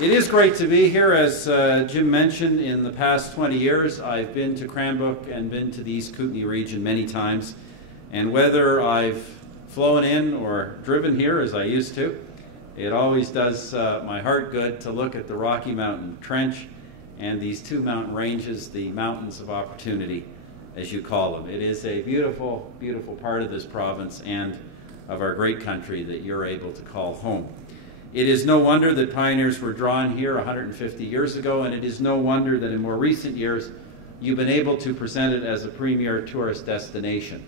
It is great to be here. As Jim mentioned, in the past 20 years, I've been to Cranbrook and been to the East Kootenay region many times. And whether I've flown in or driven here, as I used to, it always does my heart good to look at the Rocky Mountain Trench and these two mountain ranges, the mountains of opportunity, as you call them. It is a beautiful, beautiful part of this province and of our great country that you're able to call home. It is no wonder that pioneers were drawn here 150 years ago, and it is no wonder that in more recent years you've been able to present it as a premier tourist destination.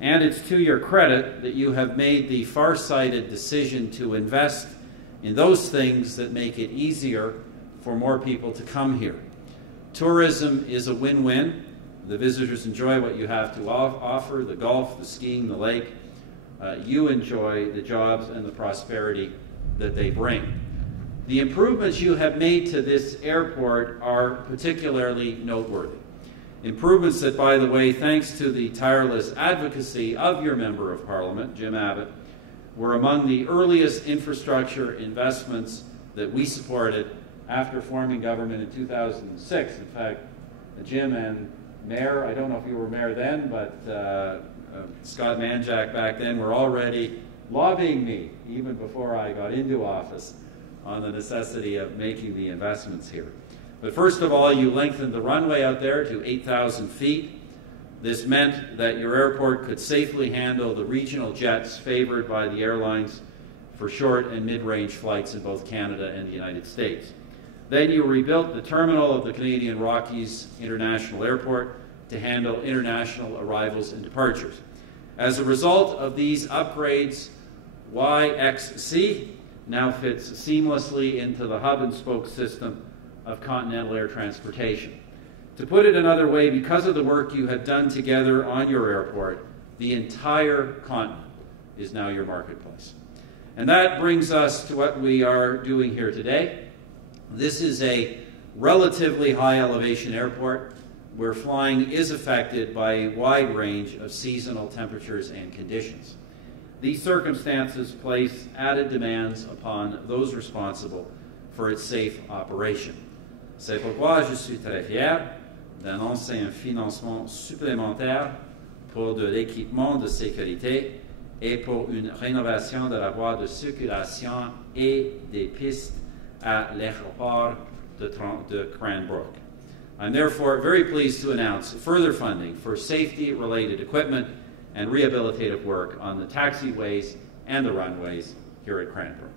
And it's to your credit that you have made the far-sighted decision to invest in those things that make it easier for more people to come here. Tourism is a win-win. The visitors enjoy what you have to offer, the golf, the skiing, the lake. You enjoy the jobs and the prosperity that they bring. The improvements you have made to this airport are particularly noteworthy. Improvements that, by the way, thanks to the tireless advocacy of your Member of Parliament, Jim Abbott, were among the earliest infrastructure investments that we supported after forming government in 2006. In fact, Jim and Mayor, I don't know if you were Mayor then, but Scott Manjack back then were already lobbying me, even before I got into office, on the necessity of making the investments here. But first of all, you lengthened the runway out there to 8,000 feet. This meant that your airport could safely handle the regional jets favored by the airlines for short and mid-range flights in both Canada and the United States. Then you rebuilt the terminal of the Canadian Rockies International Airport to handle international arrivals and departures. As a result of these upgrades, YXC now fits seamlessly into the hub-and-spoke system of continental air transportation. To put it another way, because of the work you have done together on your airport, the entire continent is now your marketplace. And that brings us to what we are doing here today. This is a relatively high elevation airport where flying is affected by a wide range of seasonal temperatures and conditions. These circumstances place added demands upon those responsible for its safe operation. C'est pourquoi je suis très fier d'annoncer un financement supplémentaire pour de l'équipement de sécurité et pour une rénovation de la voie de circulation et des pistes à l'aéroport de Cranbrook. I'm therefore very pleased to announce further funding for safety-related equipment and rehabilitative work on the taxiways and the runways here at Cranbrook.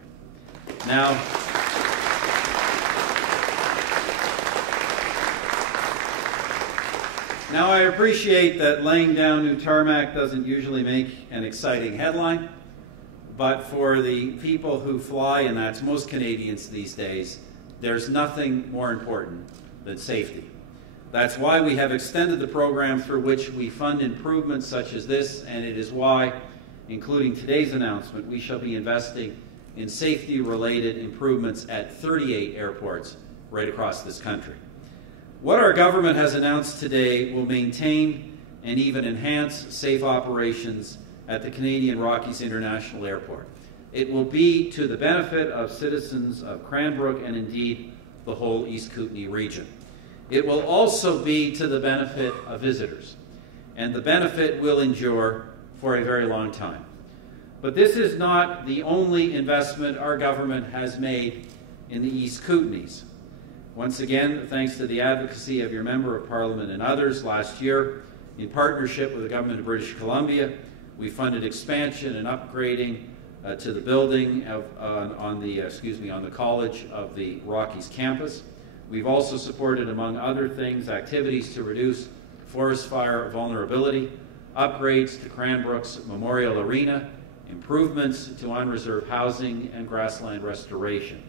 Now I appreciate that laying down new tarmac doesn't usually make an exciting headline, but for the people who fly, and that's most Canadians these days, there's nothing more important than safety. That's why we have extended the program through which we fund improvements such as this, and it is why, including today's announcement, we shall be investing in safety-related improvements at 38 airports right across this country. What our government has announced today will maintain and even enhance safe operations at the Canadian Rockies International Airport. It will be to the benefit of citizens of Cranbrook and indeed the whole East Kootenay region. It will also be to the benefit of visitors, and the benefit will endure for a very long time. But this is not the only investment our government has made in the East Kootenays. Once again, thanks to the advocacy of your Member of Parliament and others, last year, in partnership with the Government of British Columbia, we funded expansion and upgrading to the building on the College of the Rockies campus. We've also supported, among other things, activities to reduce forest fire vulnerability, upgrades to Cranbrook's Memorial Arena, improvements to unreserved housing, and grassland restoration.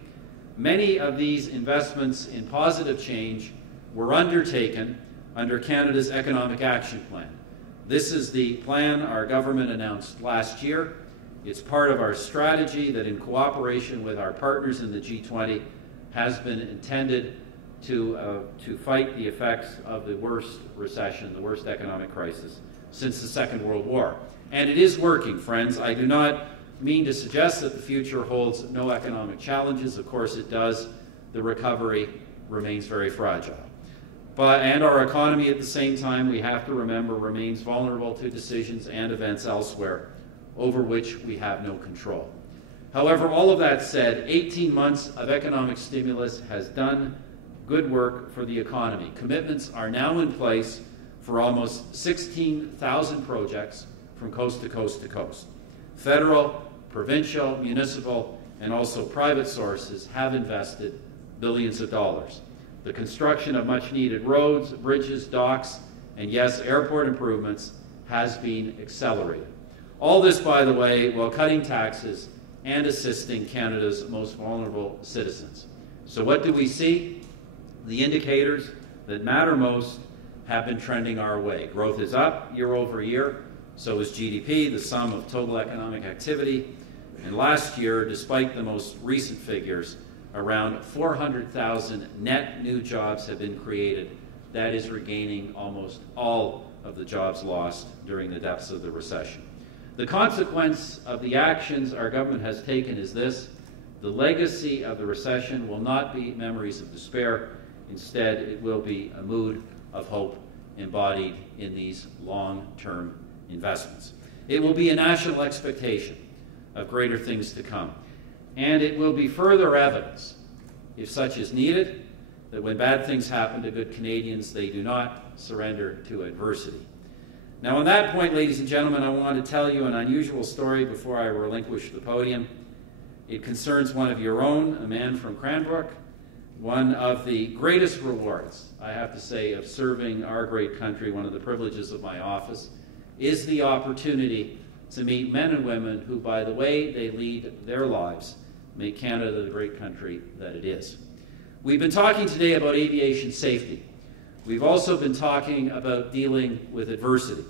Many of these investments in positive change were undertaken under Canada's Economic Action Plan. This is the plan our government announced last year. It's part of our strategy that, in cooperation with our partners in the G20, has been intended to fight the effects of the worst recession, the worst economic crisis since the Second World War. And it is working, friends. I do not mean to suggest that the future holds no economic challenges. Of course it does. the recovery remains very fragile. And our economy at the same time, we have to remember, remains vulnerable to decisions and events elsewhere over which we have no control. However, all of that said, 18 months of economic stimulus has done good work for the economy. Commitments are now in place for almost 16,000 projects from coast to coast to coast. Federal, provincial, municipal, and also private sources have invested billions of dollars. The construction of much-needed roads, bridges, docks, and yes, airport improvements has been accelerated. All this, by the way, while cutting taxes and assisting Canada's most vulnerable citizens. So what do we see? The indicators that matter most have been trending our way. Growth is up year over year, so is GDP, the sum of total economic activity. And last year, despite the most recent figures, around 400,000 net new jobs have been created. That is regaining almost all of the jobs lost during the depths of the recession. The consequence of the actions our government has taken is this: the legacy of the recession will not be memories of despair. Instead, it will be a mood of hope embodied in these long-term investments. It will be a national expectation of greater things to come. And it will be further evidence, if such is needed, that when bad things happen to good Canadians, they do not surrender to adversity. Now, on that point, ladies and gentlemen, I want to tell you an unusual story before I relinquish the podium. It concerns one of your own, a man from Cranbrook. One of the greatest rewards, I have to say, of serving our great country, one of the privileges of my office, is the opportunity to meet men and women who, by the way they lead their lives, make Canada the great country that it is. We've been talking today about aviation safety. We've also been talking about dealing with adversity.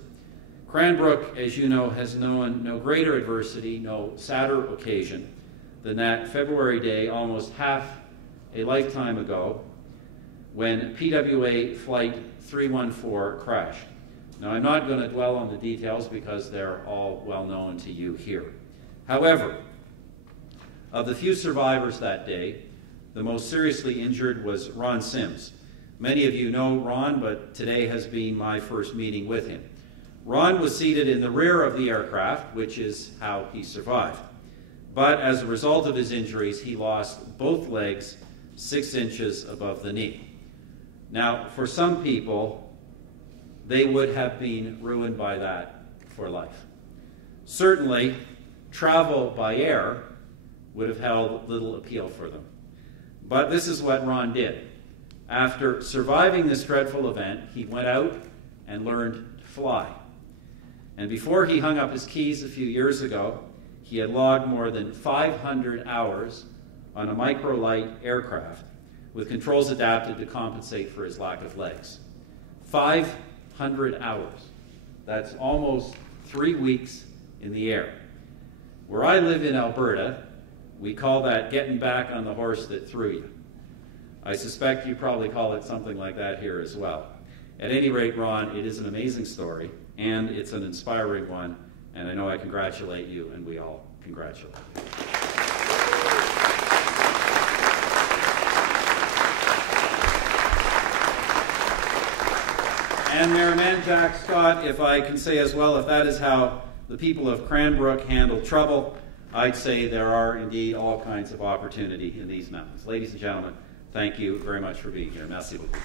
Cranbrook, as you know, has known no greater adversity, no sadder occasion than that February day, almost half a lifetime ago, when PWA Flight 314 crashed. Now, I'm not going to dwell on the details because they're all well known to you here. However, of the few survivors that day, the most seriously injured was Ron Sims. Many of you know Ron, but today has been my first meeting with him. Ron was seated in the rear of the aircraft, which is how he survived. But as a result of his injuries, he lost both legs 6 inches above the knee. Now, for some people, they would have been ruined by that for life. Certainly, travel by air would have held little appeal for them. But this is what Ron did. After surviving this dreadful event, he went out and learned to fly. And before he hung up his keys a few years ago, he had logged more than 500 hours on a microlight aircraft with controls adapted to compensate for his lack of legs. 500 hours. That's almost 3 weeks in the air. Where I live in Alberta, we call that getting back on the horse that threw you. I suspect you probably call it something like that here as well. At any rate, Ron, it is an amazing story, and it's an inspiring one, and I know I congratulate you, and we all congratulate you. And Mayor Jack Scott, if I can say as well, if that is how the people of Cranbrook handle trouble, I'd say there are indeed all kinds of opportunity in these mountains. Ladies and gentlemen, thank you very much for being here. Merci beaucoup.